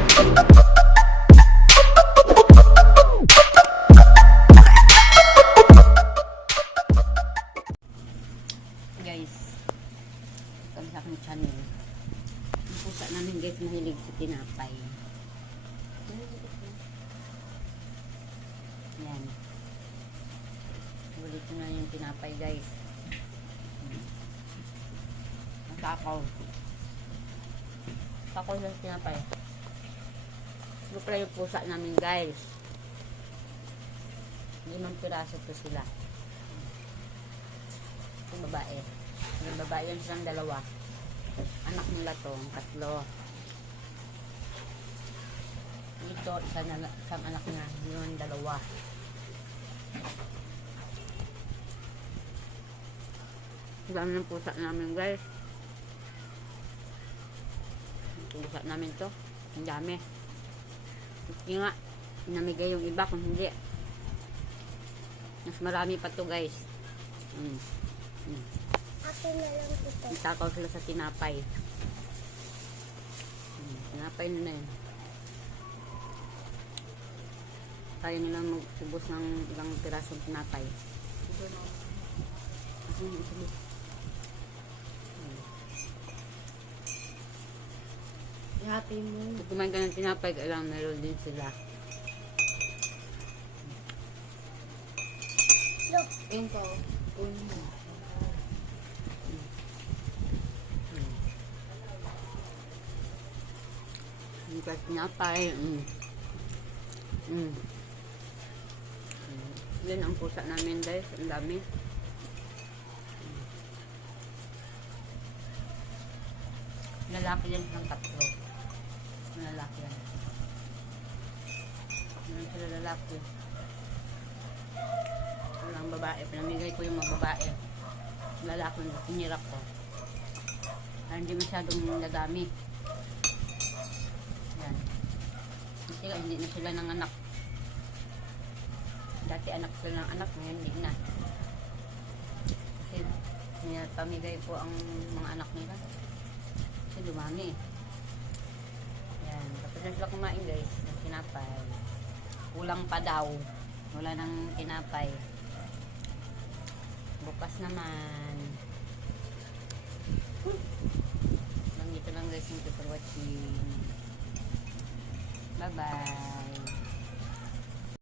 Guys, kami sa aking channel. Ang pusa namin guys, mahilig sa tinapay. Yan. Ulit na yung tinapay guys. Ang takaw. Takaw tinapay. Ito pala yung pusa namin guys. Limang piraso to sila. Yung babae. Yung babae yun silang dalawa. Anak nila to, ang tatlo. Ito, isa na, isang anak niya, yun, dalawa. Dami ng pusa namin, guys. Pusa namin to. Ang dami. Hindi nga, namigay yung iba kung hindi. Mas marami pa to, guys. Mm. Mm. Akin na lang ito. Itakaw sila sa tinapay. Hmm, tinapay na na yun. Kaya nilang magsubos ng ilang pirasong tinapay. Kasi yung isa dito. Hmm. Ihati mo. Pag kumain ka ng tinapay, kailangan meron din sila. Look. Ayun ka, oh. Mo. Hmm. Yung kahit tinapay. Mm. Mm. Mm. Yan ang pusa namin guys. Ang dami. Lalaki yan ng tatlo. Lalaki. Yan sila lalaki. Walang babae. Pinamigay ko yung mga babae. Lalaki na tinirap ko. Para hindi masyadong nadami. Yan. Sila, hindi na sila ng anak. Dati anak sila ng anak, ngayon hindi na. Kasi pamigay po ang mga anak nila. Kasi dumami. Yan. Tapos na sila kumain guys, ng tinapay. Kulang pa daw. Wala nang tinapay. Bukas naman. Hanggang dito lang guys. Thank you for watching. Bye-bye.